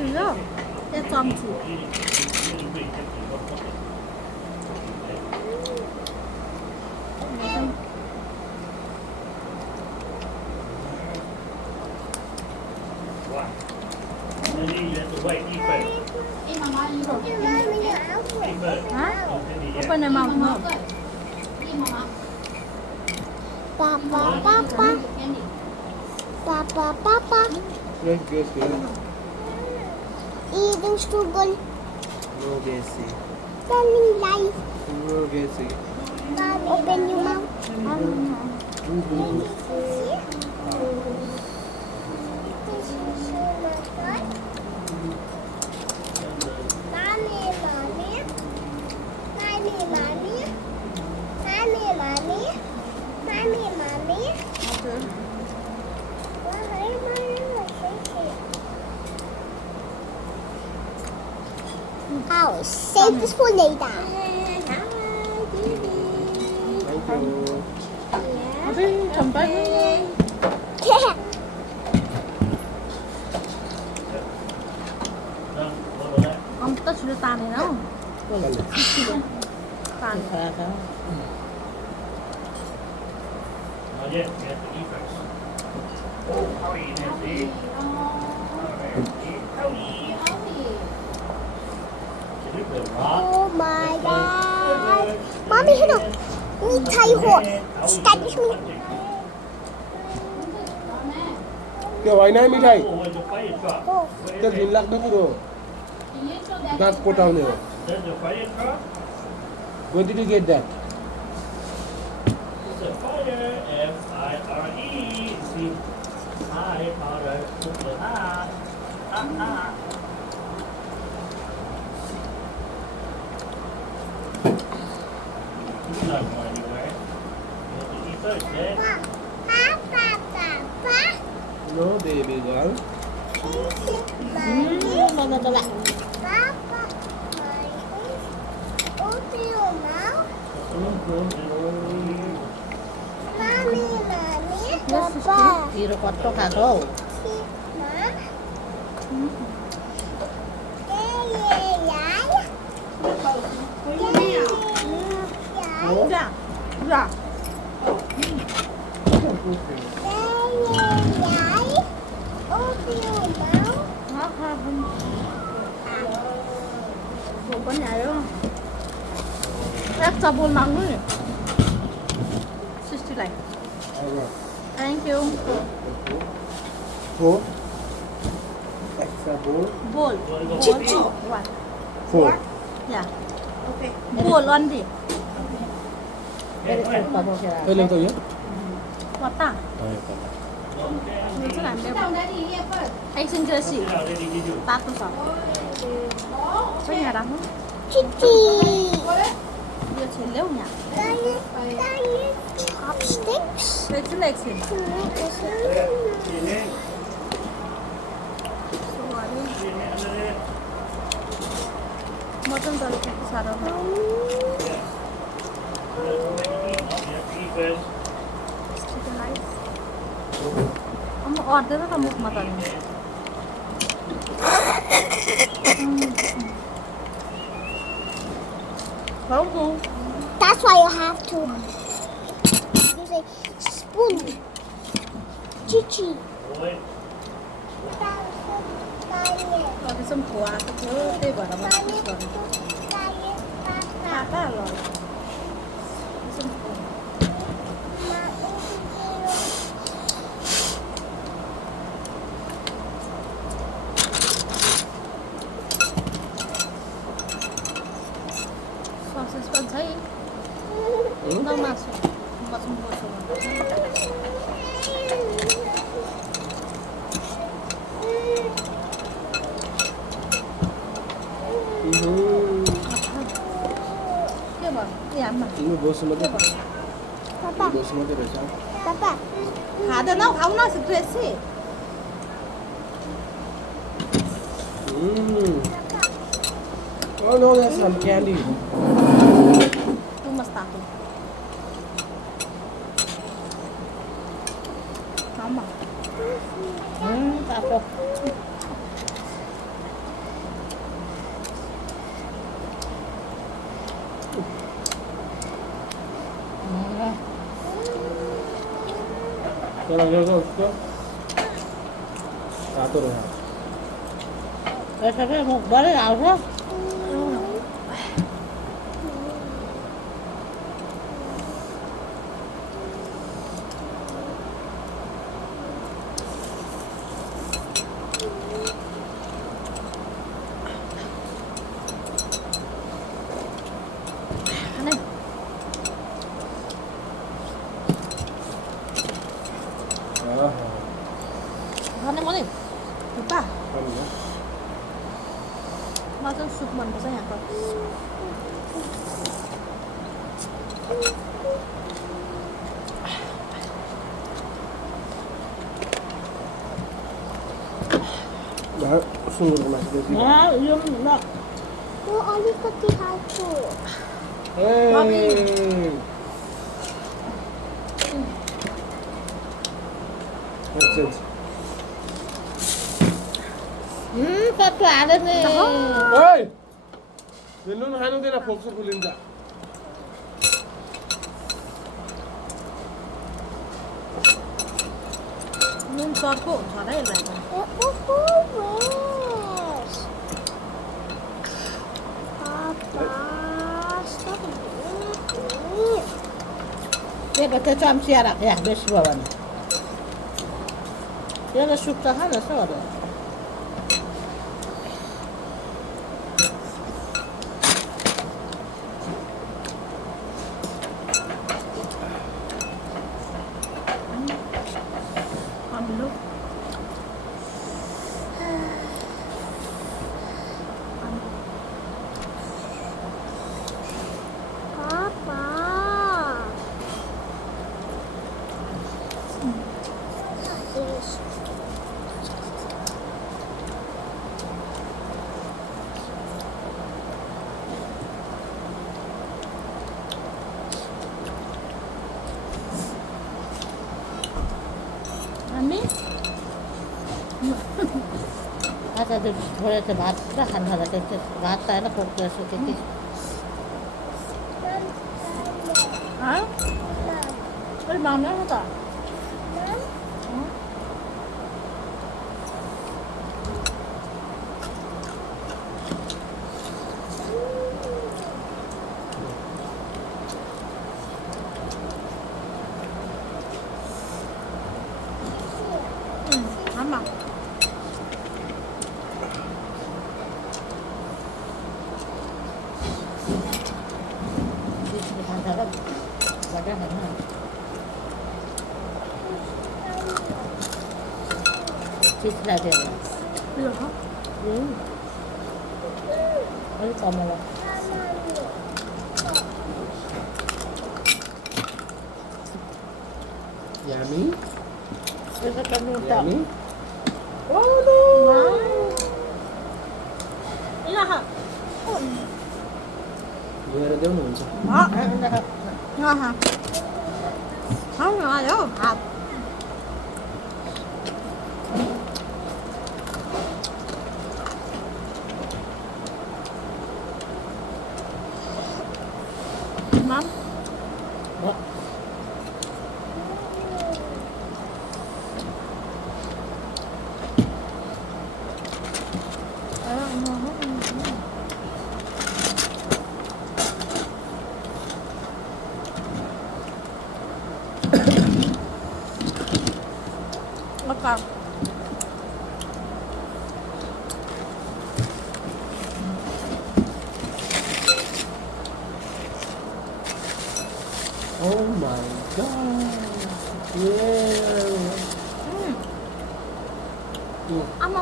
Hello. That's on too. Hả? Open your mouth. No. Papa, Papa. Papa, Papa. Yes, yes, yes. Eating struggle. No, Bessie. Telling lies. No, Bessie. Open your mouth. I'll save this for later. Thank you. Abi, 잠깐. Ông tất sudah tàn này đâu? Tàn. Oh my god. Mommy, hit him. Me tie horse. Stand me. क्या Y ना मिठाई Oh. क्या 3 लाख में पूरो दांत पोटाउने हो When did you get that? No, baby girl. Papa, open your mouth. Mommy, Papa. Tiro kotok ako. Dạ. Dạ. Một con nhảy đúng không? Ép cho buôn măng nữa. 60 lạnh. Thank you. Four. Extra bowl. Bowl. Chichi. What? Four. Yeah. Okay. Bowl only. Tôi lên tôi nhé. What ta? Như thế này đẹp. Anh xin chơi xỉ. Ta tôi sợ. Cho nhà đắng không? Chichi. Đưa chế léo nhỉ? Chopsticks. Lấy chứ lệch xỉ. Mutton curry किती सारं chicken rice. अर्धै त मुखमा त That's why you have to use a spoon. Chichi. Some quả त्यही भएर म पापा ल sausage पनि छ है नमासु बस्नु पर्छ तिमी बस्नु मात्रै Papa. बस्नु मात्रै रहेछ Papa. खाँदैन हौ खाउन बेसी Oh no, that's some candy. Too much tato. Mama. Tato. तँलाई जग्गा उसको तातो रह्यो यसरी मुखबाटै आउँछ खाने खाने मलाई थुक्पा मलाई चाहिँ सुप मनपर्छ यहाँको सुँगुरको मासु बेसी यो ल म अलिकति खान्छु कस्तो हाल्यो नि नुन खानु दिएर फोक्सो खुलिन्छ नुन सर्को हुन्छ होला यसलाई त त्यही त्यो चम्चिया राख्यो यहाँ बेसी भयो भने त्यो त सुक्छ खा जस्तो हो अमिलो पापा हामी अच्छा त्यो थोरै चाहिँ भात पुरा खानु होला त्यो भात त होइन पोक्छ यसो त्यति अरे माम्ला न त आमा चिजले खान्छ र भजा खानु चिज लाग्यो यो हो अलिक कमला Yummy. यसो पनि Yummy. यहाँ लिएर देउनुहुन्छ यहाँ खाउँ आयो हात माम Lekar. Oh my god. Yeah. आमा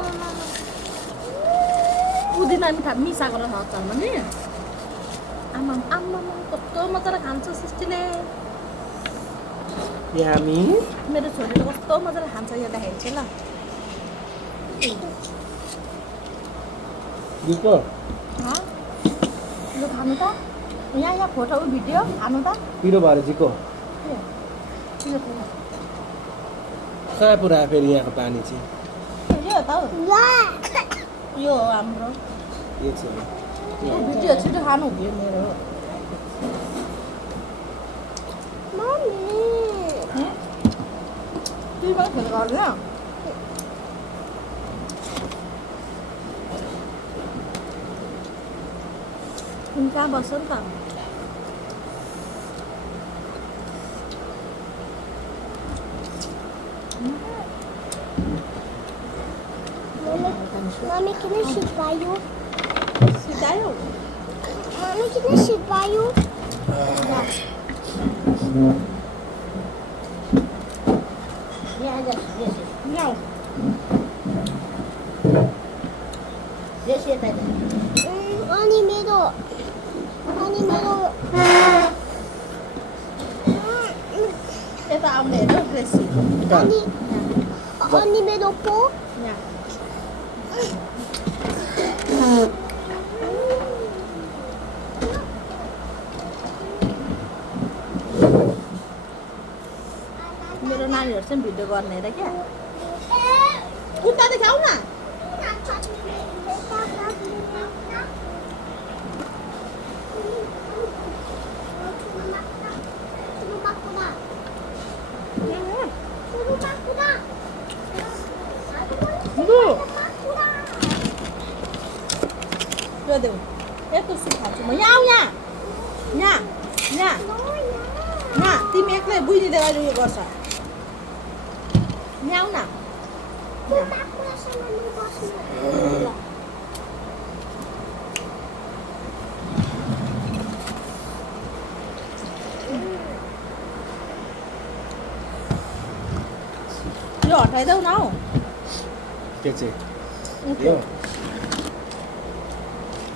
पुदिना मिसा गरेर खान्छ भने आमा आमा कस्तो मजाले खान्छ सृष्टिले Yummy. मेरो छोरीले कस्तो मजाले खान्छ यो देखाइन्छ ल Dito. लु खानु त यहाँ फोटो भिडियो खानु त पिरो भएर जिको कहाँ पुऱ्यायो फेरि यहाँको पानी चाहिँ यो त यो हो हाम्रो एक सेकेन्ड भिडियो छिटो खानु भयो मेरो Chứ vẫn phải gọi nữa. Mình ra bò sớm tầm. Mommy, can I sit by you? Sit down. Mommy, can I sit by you? Yeah, yes, yes, yes. No. Yes, yes, I Only middle. Only middle. Thế tao ông để rất là xịn. Only middle pool. Nha. मेरो नानीहरू चाहिँ video गर्ने अरे क्या उता देखाऊ न đưa देऊ यस्तो सिकाउँछु म यहाँ आऊ यहाँ यहाँ यहाँ यहाँ तिमी एक्लै बुझिदिँदै अहिले उयो गर्छ यहाँ आऊ न यो हटाइदेऊ न हौ के चाहिँ ओके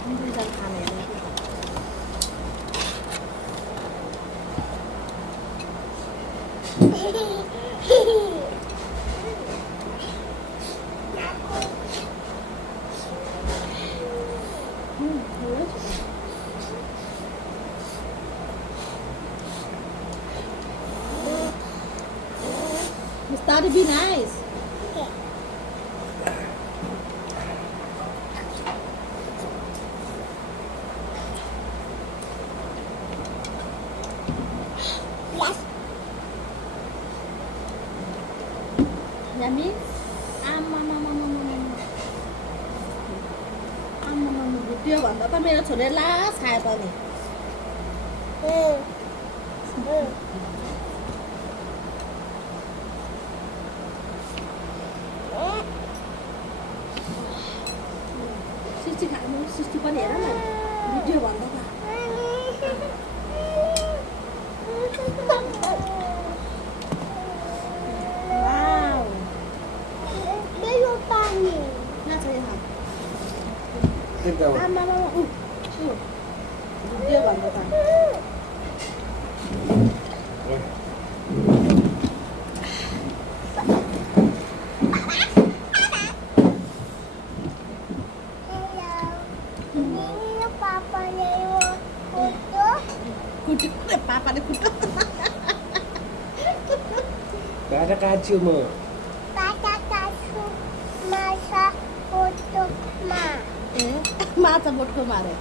दुईजना खाने Start to be nice. Yes. Yummy? त्यो भन्दा त मेरो छोरीले लास खायो त नि सिस्टी खानु सिस्टी पनि हेर न भिडियो भन्दा त वाउ Little bunny. ना छ यहाँ एकदम भिडियो भन्दा त Hello, Papa. Photo. कुटु पापाले कुटु बाटा काट्छु म Papa kasu masa photo ma. ए माछा बोटको मारे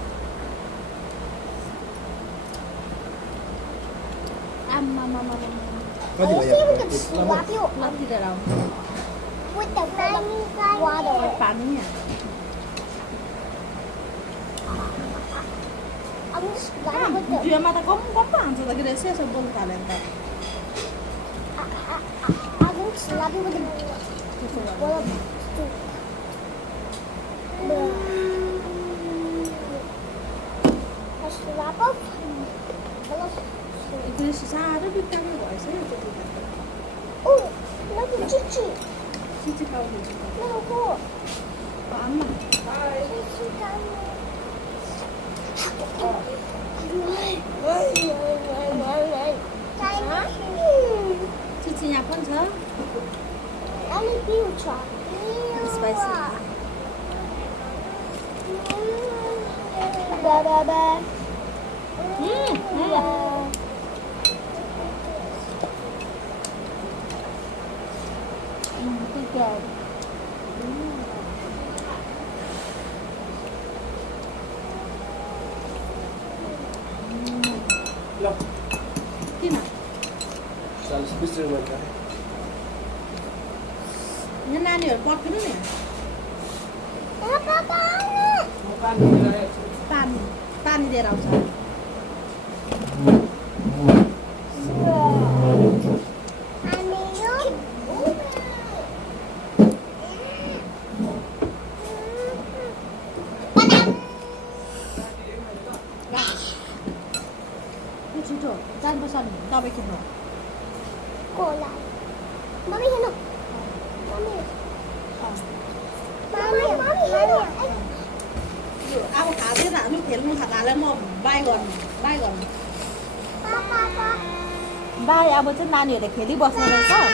आम्मा मामा कति I see we can भयो slap you लतिरेर आउनु with the water. पानी यहाँ I'm just slapping with the. भिडियोमा त कम कम हान्छ त के रहेछ यसो बोल्नु थाल्यो नि त I'm going to slap you with the. त्यसो गर्नु Well, a slap of. त्यो साह्रो बित्ताकै भएछ यो त्यति Oh, look at Chichi. Chichi खाउनु No, go. आम्मा Chichi, come. Chichi यहाँ पनि छ Only future. Spicy Ba ba ba. ल किन 40-20 रुपैयाँ Nhân na nhiều bọt cái nước này. Tan đi để đâu sao? Cái chú chỗ, gian bao giờ tao bị kìm rồi. Cô lại. Mami hiểu không? Mami. À một cá thế nào lúc thế luôn thật là lên mồm bay còn. Papa. Bay à một chân na nhiều để khi đi bọt rồi sao?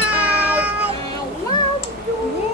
I love you.